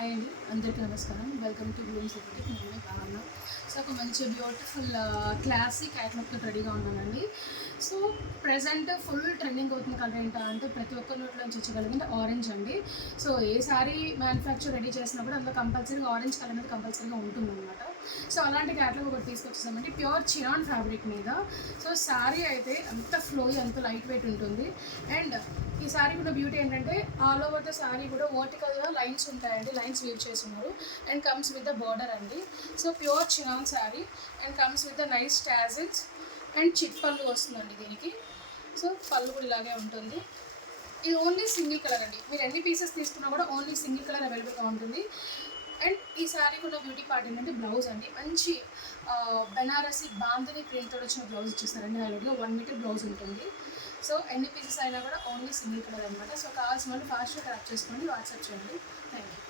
Hi అండి, అందరికీ నమస్కారం. Welcome to Blooms boutique. నేనే కావాలన్నా. సో ఒక మంచి బ్యూటిఫుల్ క్లాసిక్ క్యాట్లాగ్తో రెడీగా ఉన్నానండి. సో ప్రజెంట్ ఫుల్ ట్రెండింగ్ అవుతున్న కలర్ ఏంటా అంటే ప్రతి ఒక్క నోట్లో నుంచి వచ్చగలిగింది ఆరెంజ్ అండి. సో ఏ సారీ మ్యానుఫ్యాక్చర్ రెడీ చేసినా కూడా అందులో కంపల్సరీగా ఆరెంజ్ కలర్ అనేది కంపల్సరీగా ఉంటుందన్నమాట. సో అలాంటి క్యాట్లాగ్ ఒకటి తీసుకొచ్చేసామండి, ప్యూర్ చినాన్ ఫ్యాబ్రిక్ మీద. సో శారీ అయితే అంత ఫ్లోయి, అంత లైట్ వెయిట్ ఉంటుంది. అండ్ ఈ శారీ కూడా బ్యూటీ ఏంటంటే ఆల్ ఓవర్ ద శారీ కూడా వర్టికల్గా లైన్స్ ఉంటాయండి, లైన్స్ వీవ్ చేస్తున్నారు. And comes with the border అండి. So pure chinon sari and comes with the nice tassels and చిట్ పళ్ళు వస్తుందండి దీనికి. సో పళ్ళు కూడా ఇలాగే ఉంటుంది. ఇది ఓన్లీ సింగిల్ కలర్ అండి, మీరు ఎన్ని పీసెస్ తీసుకున్నా కూడా ఓన్లీ సింగిల్ కలర్ అవైలబుల్గా ఉంటుంది. అండ్ ఈ శారీకి ఉన్న బ్యూటీ పార్ట్ ఏంటంటే బ్లౌజ్ అండి, మంచి బెనారసి బాందిని ప్రింట్తో వచ్చిన బ్లౌజ్ ఇచ్చేస్తారండి. హైలైట్గా 1 మీటర్ బ్లౌజ్ ఉంటుంది. సో ఎన్ని పీసెస్ అయినా కూడా ఓన్లీ సింగిల్ కలర్ అనమాట. సో కావాల్సిన వాళ్ళు ఫాస్ట్గా ట్రాక్ చేసుకోండి, వాట్సాప్ చేయండి. Thank you.